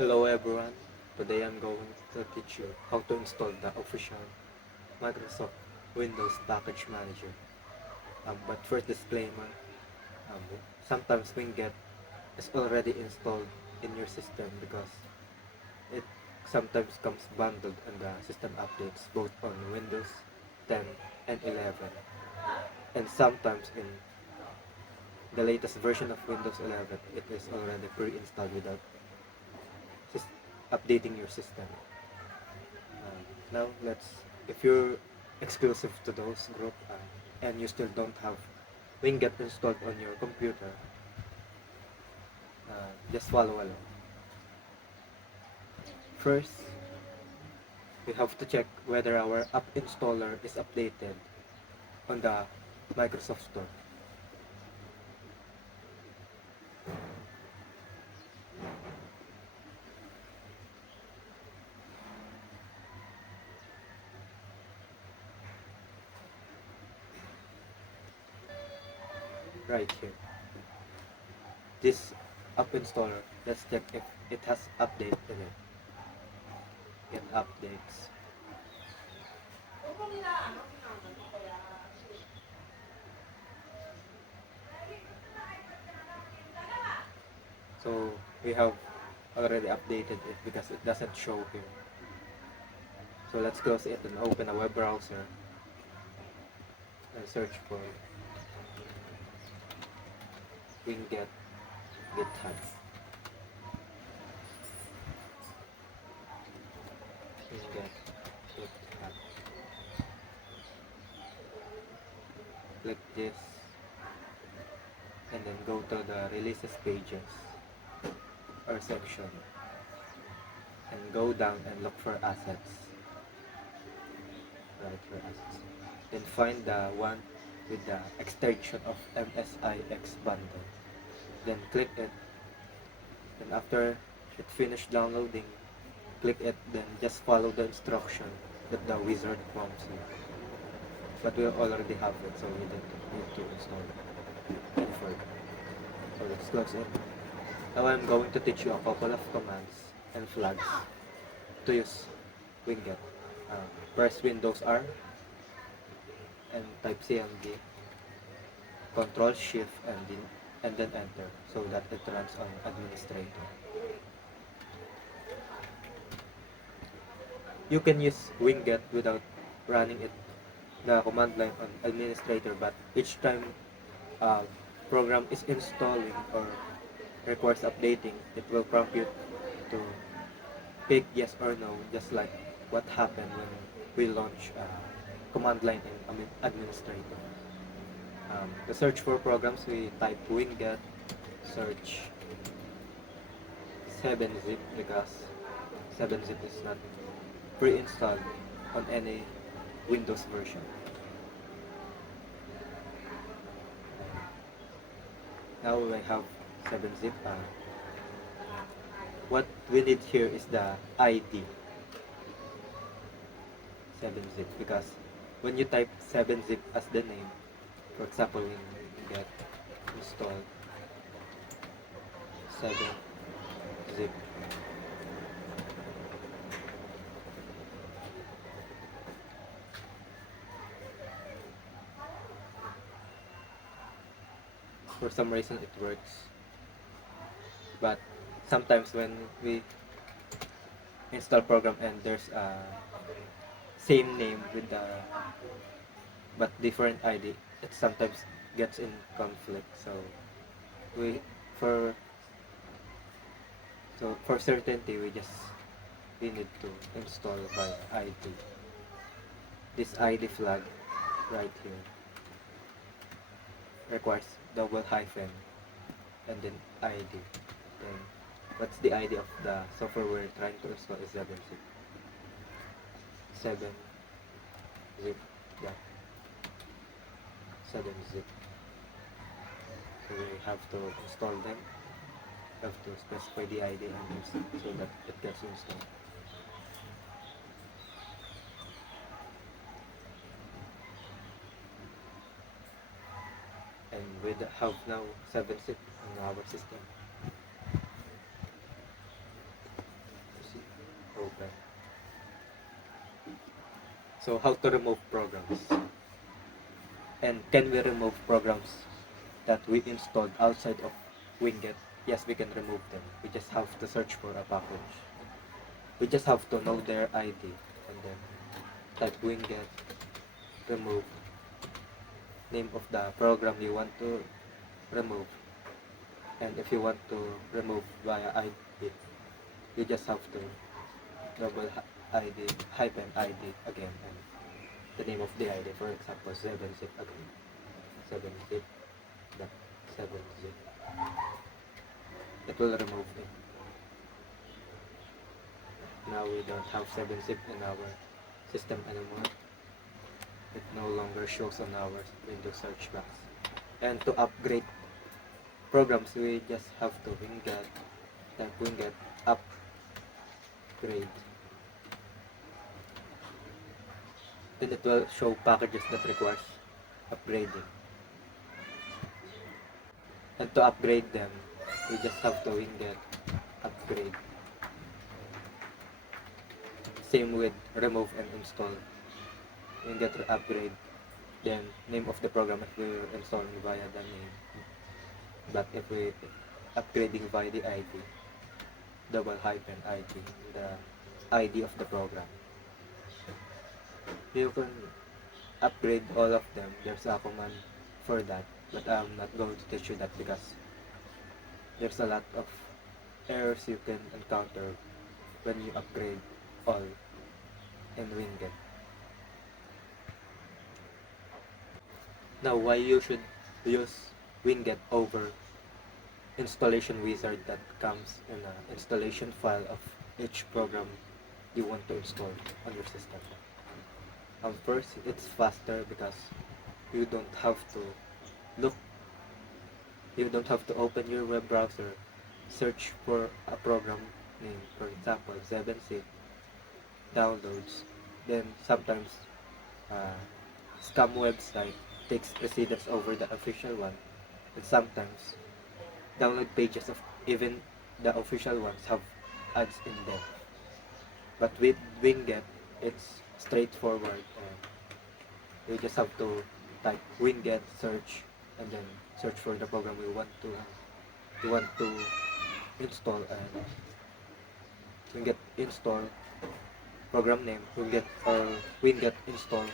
Hello everyone, today I'm going to teach you how to install the official Microsoft Windows Package Manager. But first disclaimer, um, sometimes Winget is already installed in your system because it sometimes comes bundled in the system updates both on Windows 10 and 11, and sometimes in the latest version of Windows 11 it is already pre-installed without updating your system. Now if you're exclusive to those group and you still don't have Winget installed on your computer, just follow along. First, we have to check whether our app installer is updated on the Microsoft Store. Right here. This app installer, let's check if it has update in it. Get updates. So we have already updated it because it doesn't show here. So let's close it and open a web browser and search for Winget GitHub. Winget GitHub. Click this and then go to the releases pages or section and go down and look for assets. Right for assets. Then find the one with the extension of MSIX bundle. Then click it. And after it finished downloading, click it, then just follow the instruction that the wizard prompts you. But we already have it, so we don't need to install it any further. So let's close it. Now I'm going to teach you a couple of commands and flags to use Winget. Press Windows R and type CMD, Control Shift and then enter so that it runs on administrator. You can use Winget without running it the command line on administrator, but each time a program is installing or requires updating, it will prompt you to pick yes or no, just like what happened when we launch command line in administrator. To search for programs, we type Winget, search 7-zip because 7-zip is not pre-installed on any Windows version. Now we have 7-zip. What we need here is the ID 7-zip because when you type 7-zip as the name, for example, when you get install 7-zip, for some reason it works, but sometimes when we install program and there's a same name with the but different ID, it sometimes gets in conflict. So we for for certainty we need to install by ID. This ID flag right here requires double hyphen and then ID. Then what's the ID of the software we're trying to install is 7-zip. 7-zip, yeah, 7-zip. So we have to install them. Have to specify the ID and so that it gets installed. And we have now 7-zip in our system. So how to remove programs? And can we remove programs that we installed outside of Winget? Yes, we can remove them. We just have to search for a package. We just have to know their ID and then type Winget, remove, name of the program you want to remove. And if you want to remove via ID, you just have to double ID, hyphen ID again, and the name of the ID, for example, 7zip again, 7zip, that 7zip, it will remove it. Now we don't have 7zip in our system anymore. It no longer shows on our Windows search box. And to upgrade programs, we just have to type winget upgrade. Then it will show packages that requires upgrading. And to upgrade them, we just have to winget upgrade. Same with remove and install. Winget upgrade. Then name of the program if we're installing via the name. But if we upgrading via the ID, double hyphen ID, the ID of the program. You can upgrade all of them. There's a command for that, but I'm not going to teach you that because there's a lot of errors you can encounter when you upgrade all in Winget. Now, why you should use Winget over installation wizard that comes in an installation file of each program you want to install on your system. First, it's faster because you don't have to look, you don't have to open your web browser, search for a program name, for example, 7zip, downloads. Then sometimes scam website takes precedence over the official one, and sometimes download pages of even the official ones have ads in them. But with Winget, it's straightforward. You just have to type Winget, search, and then search for the program you want to install, and Winget install program name, Winget install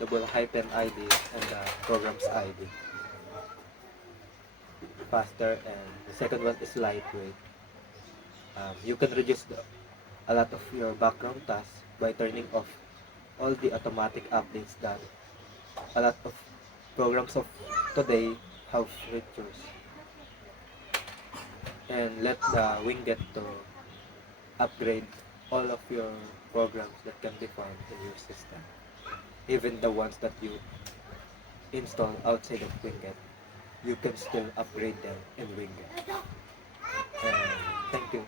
double hyphen ID and the program's ID. Faster, and the second one is lightweight. You can reduce a lot of your background tasks by turning off all the automatic updates that a lot of programs of today have features, and let the Winget to upgrade all of your programs that can be found in your system, even the ones that you install outside of Winget. You can still upgrade them in Winget. And thank you.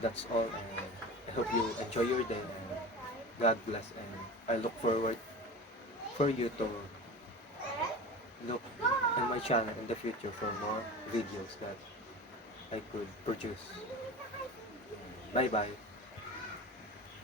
That's all, and I hope you enjoy your day, and God bless, and I look forward for you to look in my channel in the future for more videos that I could produce. Bye bye.